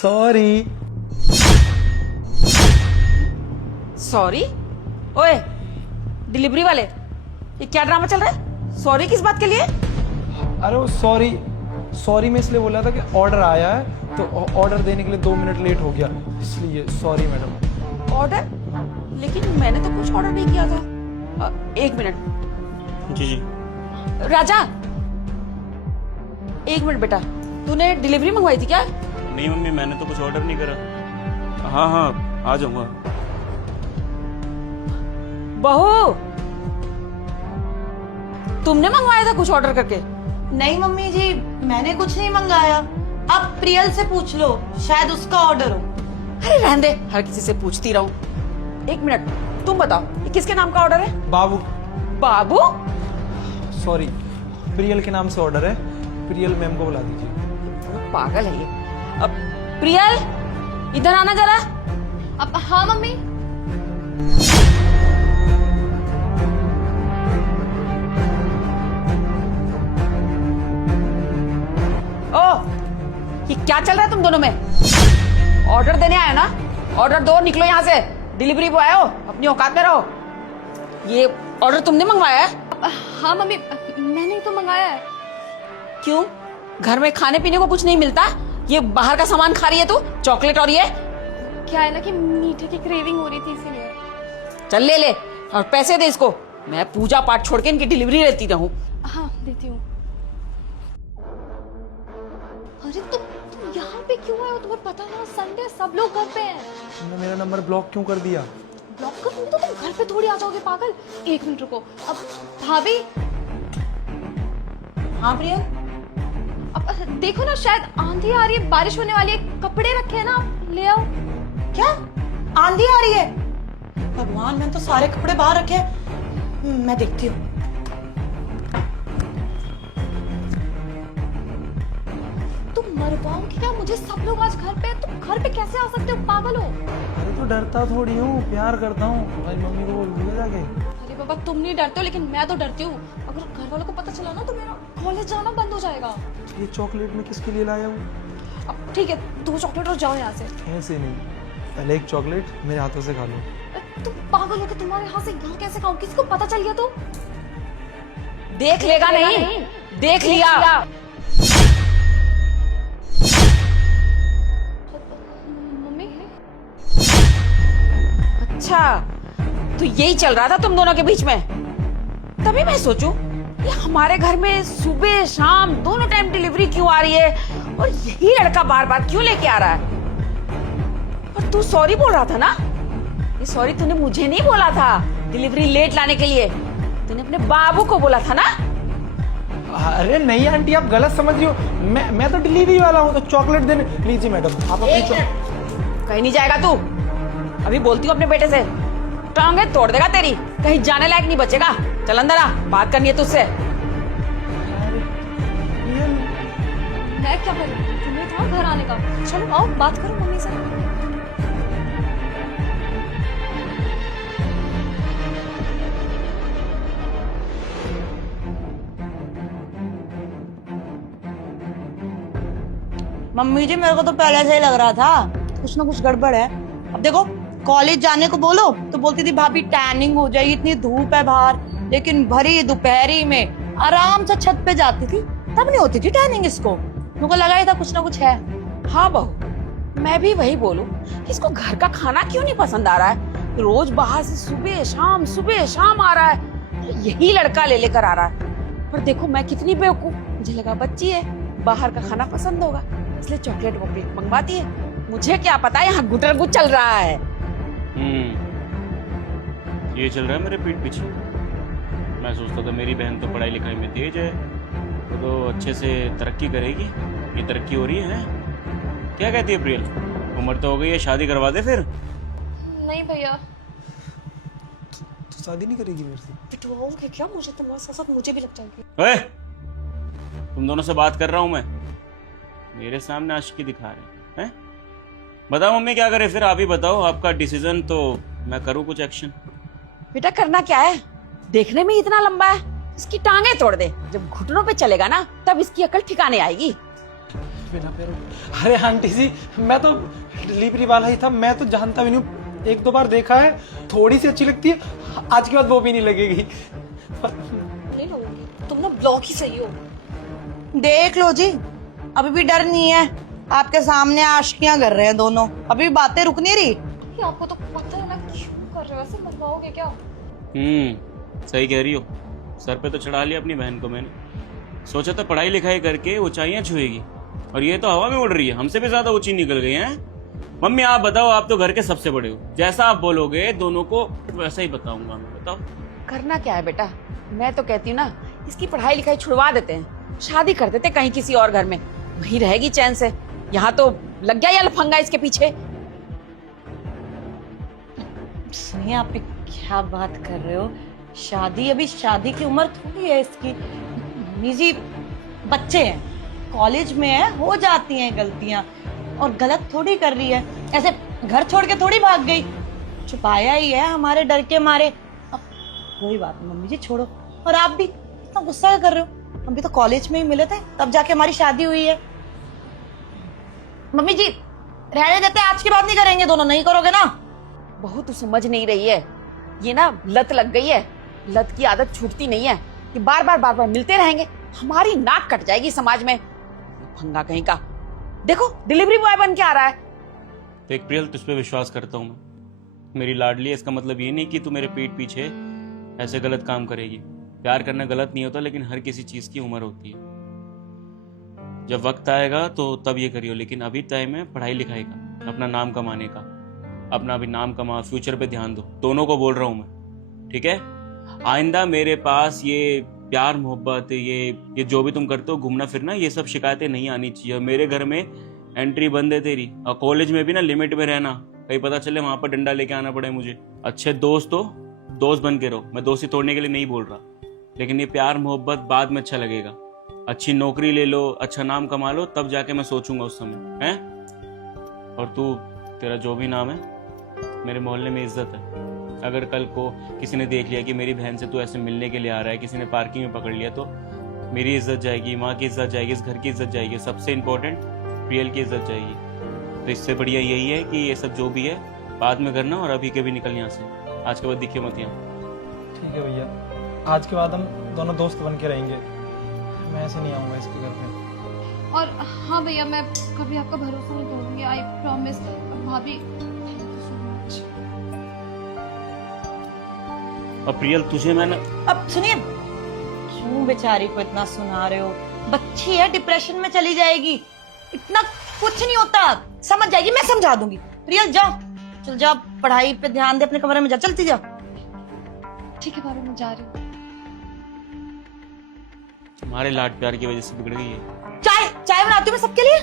Sorry. Sorry? ओए delivery वाले, ये क्या ड्रामा चल रहा है? सॉरी किस बात के लिए? अरे वो सॉरी मैं इसलिए बोला था कि ऑर्डर आया है तो ऑर्डर देने के लिए 2 मिनट लेट हो गया, इसलिए सॉरी मैडम। ऑर्डर? लेकिन मैंने तो कुछ ऑर्डर नहीं किया था। 1 मिनट। जी जी। राजा 1 मिनट बेटा, तूने डिलीवरी मंगवाई थी क्या? नहीं मम्मी, मैंने तो कुछ ऑर्डर नहीं करा। हाँ हाँ आ जाऊंगा। बहू, तुमने मंगवाया था कुछ ऑर्डर करके? नहीं मम्मी जी, मैंने कुछ नहीं मंगाया। आप प्रियल से पूछ लो, शायद उसका ऑर्डर हो। अरे रहने दे, हर किसी से पूछती रहूं। 1 मिनट, तुम बताओ ये किसके नाम का ऑर्डर है? बाबू। बाबू? सॉरी, प्रियल के नाम से ऑर्डर है, प्रियल मैम को बुला दीजिए। पागल है ये। अब प्रियल इधर आना जरा। अब हाँ मम्मी। ओ, ये क्या चल रहा है तुम दोनों में? ऑर्डर देने आए हो ना? ऑर्डर दो, निकलो यहाँ से। डिलीवरी बॉय हो, अपनी औकात में रहो। ये ऑर्डर तुमने मंगवाया है? हाँ मम्मी, मैंने ही तो मंगाया है। क्यों, घर में खाने पीने को कुछ नहीं मिलता? ये बाहर का सामान खा रही है तू? चॉकलेट और ये? क्या है ना कि मीठे की क्रेविंग हो रही थी इसीलिए। चल ले ले और पैसे दे इसको। मैं पूजा पाठ छोड़ के इनकी डिलीवरी लेती रहूं। हाँ देती हूँ। अरे तुम यहाँ पे क्यों आए हो? तुम्हें पता ना संडे सब लोग घर पे हैं। तुमने मेरा नंबर ब्लॉक क्यों कर दिया? ब्लॉक कर दूंगी तो तुम घर पे थोड़ी आ जाओगे पागल। 1 मिनट रुको। अब भाभी। हाँ प्रियल, अब देखो ना, शायद आंधी आ रही है, बारिश होने वाली है। कपड़े रखे हैं ना, आप ले आओ। क्या आंधी आ रही है? भगवान, मैंने तो सारे कपड़े बाहर रखे हैं। मैं देखती हूँ। तुम मरवाओगे क्या मुझे? सब लोग आज घर पे हैं, तुम घर पे कैसे आ सकते हो? पागल हो? अरे तो डरता थोड़ी हूँ, प्यार करता हूँ। तुम्हारी मम्मी को बोल दिया जाके। अरे बाबा, तुम नहीं डरते हो लेकिन मैं तो डरती हूँ। अगर घर वालों को पता चला ना तो मेरा कॉलेज जाना बंद हो जाएगा। ये चॉकलेट में किसके लिए लाया हूँ? अब ठीक है, 2 चॉकलेट और जाओ यहाँ से। ऐसे नहीं, पहले एक चॉकलेट मेरे हाथों से खा लो। तुम पागल हो कि तुम्हारे हाथ से यहाँ कैसे खाऊं? किसी को पता चल गया तो? देख लेगा नहीं? देख लिया। मम्मी। अच्छा, तो यही चल रहा था तुम दोनों के बीच में? तभी मैं सोचूं ये हमारे घर में सुबह शाम दोनों टाइम डिलीवरी क्यों आ रही है और यही लड़का बार बार क्यों लेके आ रहा है? और तू सॉरी बोल रहा था ना? ये सॉरी तूने मुझे नहीं बोला था डिलीवरी लेट लाने के लिए, तूने अपने बाबू को बोला था ना? अरे नहीं आंटी, आप गलत समझ रही हो। मैं तो डिलीवरी वाला हूँ, तो चॉकलेट देने। लीजिए मैडम, आप अपनी कहीं नहीं जाएगा तू। अभी बोलती हूँ अपने बेटे से, टांगे तोड़ देगा तेरी, कहीं जाने लायक नहीं बचेगा। चल अंदर आ, बात करनी है तुझसे। मैं क्या करूँ? तुम्हें था घर आने का। चलो आओ बात करो मम्मी से। मम्मी जी, मेरे को तो पहले से ही लग रहा था कुछ ना कुछ गड़बड़ है। अब देखो, कॉलेज जाने को बोलो तो बोलती थी भाभी टैनिंग हो जाएगी, इतनी धूप है बाहर। लेकिन भरी दोपहरी में आराम से छत पे जाती थी, तब नहीं होती थी टैनिंग इसको। मेरे को लगा ही था कुछ ना कुछ है। हाँ बहू, मैं भी वही बोलूं, इसको घर का खाना क्यों नहीं पसंद आ रहा है? रोज बाहर से सुबह शाम आ रहा है, यही लड़का ले लेकर आ रहा है। पर देखो मैं कितनी बेवकूफ, मुझे लगा बच्ची है, बाहर का खाना पसंद होगा, इसलिए चॉकलेट वॉकलेट मंगवाती है। मुझे क्या पता यहाँ गुटर गुट चल रहा है। ये चल रहा है मेरे पीठ पीछे। मैं सोचता था मेरी बहन तो पढ़ाई लिखाई में तेज है, वो तो अच्छे से तरक्की करेगी। ये तरक्की हो रही है? क्या कहती है प्रियल? उम्र तो हो गई है, शादी करवा दे फिर। नहीं भैया। तो शादी नहीं करेगी मेरे से? पिटवाओगे क्या मुझे? तुम्हारे साथ साथ मुझे भी लग जाएगी। ओए, तुम दोनों से बात कर रहा हूँ मैं, मेरे सामने आशिकी दिखा रहे हैं? बताओ मम्मी क्या करे फिर? आप ही बताओ, आपका डिसीजन, तो मैं करूँ कुछ एक्शन। बेटा करना क्या है? देखने में इतना लंबा है, इसकी टांगे तोड़ दे। जब घुटनों पे चलेगा ना, तब इसकी अकल ठिकाने आएगी। बिना पैरों। अरे आंटी जी, मैं तो डिलीवरी वाला ही था, मैं तो जानता भी नहीं हूँ। एक दो बार देखा है, थोड़ी सी अच्छी लगती है, आज के बाद वो भी नहीं लगेगी। नहीं लगोगी, तुम ना ब्लॉक ही सही हो। देख लो जी, अभी भी डर नहीं है। आपके सामने आशिकियां कर रहे हैं दोनों, अभी भी बातें रुक नहीं रही। ये आपको तो पता है ना क्यों कर रहे हो, ऐसे मंगवाओगे क्या? सही कह रही हो। सर पे तो चढ़ा लिया अपनी बहन को मैंने। सोचा था पढ़ाई लिखाई करके ऊंचाइयां छुएगी, और ये तो हवा में उड़ रही है, हमसे भी ज्यादा ऊंची निकल गई है। मम्मी आप बताओ, आप तो घर के सबसे बड़े हो, जैसा आप बोलोगे दोनों को वैसा ही बताऊंगा मैं। बताओ करना क्या है बेटा, मैं तो कहती हूँ ना, इसकी पढ़ाई लिखाई छुड़वा देते हैं, शादी कर देते कहीं किसी और घर में, वहीं रहेगी चैन से। यहाँ तो लग गया या लफंगा इसके पीछे। सुनिए, आप ये क्या बात कर रहे हो? शादी, अभी शादी की उम्र थोड़ी है इसकी। मम्मी जी, बच्चे हैं, कॉलेज में है, हो जाती हैं गलतियां, और गलत थोड़ी कर रही है। ऐसे घर छोड़ के थोड़ी भाग गई, छुपाया ही है हमारे डर के मारे। अब कोई बात नहीं मम्मी जी, छोड़ो। और आप भी इतना गुस्सा कर रहे हो? हम भी तो कॉलेज में ही मिले थे, तब जाके हमारी शादी हुई है। मम्मी जी रहने देते, आज के बाद नहीं करेंगे दोनों, नहीं करोगे ना? बहू तू समझ नहीं रही है, ये ना लत लग गई है, लत की आदत छूटती नहीं है, कि बार बार मिलते रहेंगे, हमारी नाक कट जाएगी समाज में। फंगा कहीं का, देखो डिलीवरी बॉय बन के आ रहा है। देख प्रियल, तुझ पे विश्वास करता हूँ मैं, मेरी लाडली है। इसका मतलब ये नहीं कि तू मेरे पीठ पीछे ऐसे गलत काम करेगी। प्यार करना गलत नहीं होता, लेकिन हर किसी चीज की उम्र होती है। जब वक्त आएगा तो तब ये करियो, लेकिन अभी टाइम है पढ़ाई लिखाई का, अपना नाम कमाने का। अपना अभी नाम कमा, फ्यूचर पे ध्यान दो, दोनों को बोल रहा हूं मैं, ठीक है? आइंदा मेरे पास ये प्यार मोहब्बत, ये जो भी तुम करते हो, घूमना फिरना, ये सब शिकायतें नहीं आनी चाहिए। मेरे घर में एंट्री बंद है तेरी, और कॉलेज में भी ना लिमिट में रहना, कहीं पता चले वहां पर डंडा लेके आना पड़े मुझे। अच्छे दोस्त हो, दोस्त बन के रहो, मैं दोस्ती तोड़ने के लिए नहीं बोल रहा, लेकिन ये प्यार मोहब्बत बाद में अच्छा लगेगा। अच्छी नौकरी ले लो, अच्छा नाम कमा लो, तब जाके मैं सोचूंगा उस समय, है? और तू, तेरा जो भी नाम है, मेरे मोहल्ले में इज्जत है। अगर कल को किसी ने देख लिया कि मेरी बहन से तू ऐसे मिलने के लिए आ रहा है, किसी ने पार्किंग में पकड़ लिया, तो मेरी इज्जत जाएगी, माँ की इज्जत जाएगी, इस घर की इज्जत जाएगी, सबसे इम्पोर्टेंट प्रियल की इज्जत जाएगी। तो इससे बढ़िया यही है कि ये सब जो भी है बाद में करना, और अभी के भी निकल यहाँ से, आज के बाद दिखे मत यहाँ। ठीक है भैया, आज के बाद हम दोनों दोस्त बन के रहेंगे, मैं ऐसे नहीं आऊँगा इसके घर में। और हाँ भैया, मैं कभी आपका भरोसा नहीं तोड़ूंगी, आई प्रॉमिस। भाभी थैंक यू सो मच। और प्रियल तुझे मैं ना, अब सुनिए, क्यों बेचारी को इतना सुना रहे हो? बच्ची है, डिप्रेशन में चली जाएगी, इतना कुछ नहीं होता, समझ जाएगी, मैं समझा दूंगी। प्रियल जाओ, चल जाओ, पढ़ाई पे ध्यान दे, अपने कमरे में जा, चलती जाओ। ठीक है भाभी, मैं जा रही हूँ। तुम्हारे लाड प्यार की वजह से बिगड़ गई है। चाय चाय बनाती हूँ मैं सबके लिए।